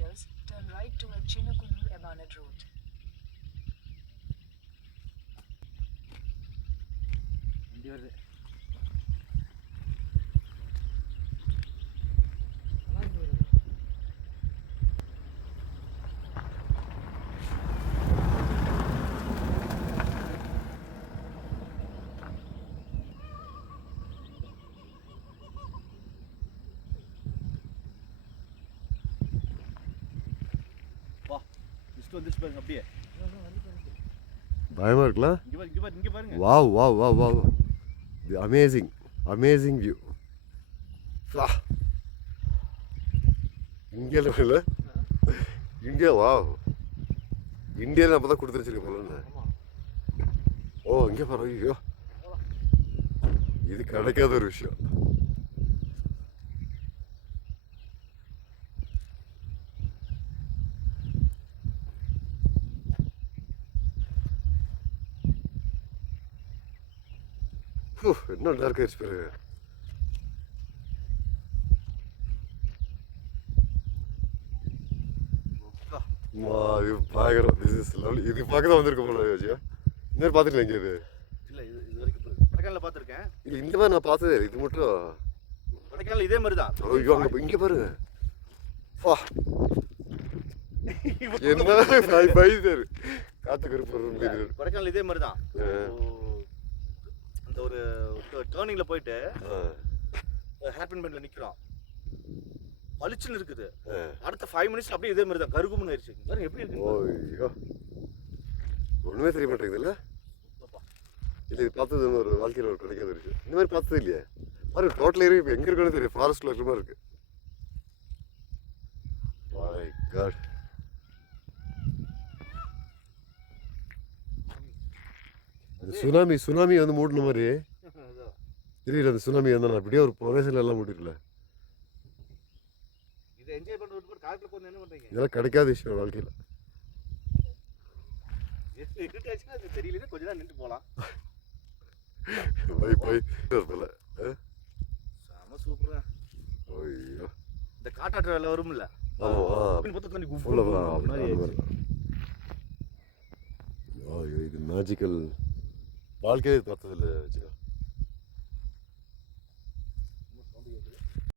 meters, turn right toward Chinnakunnu Ebanad Road. அப்படியே பயமா இருக்குல்ல? இங்க பாருங்க. வாவ் வாவ் வாவ் வாவ், தி அமேசிங் வியூ. இங்கே இல்லை, இங்கே வாவ், இந்தியாவில் நம்ம தான் கொடுத்து வச்சிருக்க போல. ஓ இங்கே பாரு, ஐயோ இது கிடைக்காத ஒரு விஷயம். என்ன டார்க் ஆயிடுச்சு பாருங்க. இது பயங்கரம். இது பார்க்க தான் வந்திருக்க போல. இந்த மாதிரி பார்த்துக்கலாம் இங்கே. இது இல்லை, இது வரைக்கும் கொடைக்கானல பார்த்துருக்கேன். இல்லை இந்த மாதிரி நான் பார்த்ததே, இது மட்டும் கொடைக்கானல் இதே மாதிரி தான். ஐயோ அங்கே இங்கே பாருங்க. என்ன பயந்தாரு காத்து கருப்பு. கொடைக்கானல் இதே மாதிரி தான். அந்த ஒரு டேர்னிங்ல போயிட்டு ஹேர்பின் பெண்ட்ல நிக்கிறோம், பளிச்சுன்னு இருக்குது. அடுத்த 5 மினிட்ஸ் அப்படியே இதே மாதிரி தான் கருகும்னு ஆயிடுச்சு. பாருங்க எப்படி இருக்கு. ஓய்யோ ஒண்ணுமே தெரிய மாட்டேங்குது. இல்லை இல்லை, இது பார்த்தது ஒரு வாழ்க்கையில் ஒரு கிடைக்காத இருக்கு. இந்த மாதிரி பார்த்தது இல்லையே. பாருங்க டோட்டல் ஏரியா இப்போ எங்கே இருக்குன்னு தெரியும். ஃபாரஸ்ட்ல இருக்கிற மாதிரி இருக்கு. My God. அந்த சுனாமி வந்து மூடின மாதிரி தெரியல. அந்த சுனாமி வந்து நான் அப்படியே ஒரு பிரதேசம் எல்லாம் மூடிருக்கல. இதெல்லாம் கிடைக்காத விஷயம் வாழ்க்கையில். தெரியல, கொஞ்ச நேரம் நின்று போகலாம். சூப்பரா. இந்த காட்டாற்று வேலை வரும்ல, இது மேஜிக்கல் வாழ்க்கையே பார்த்ததில்லை.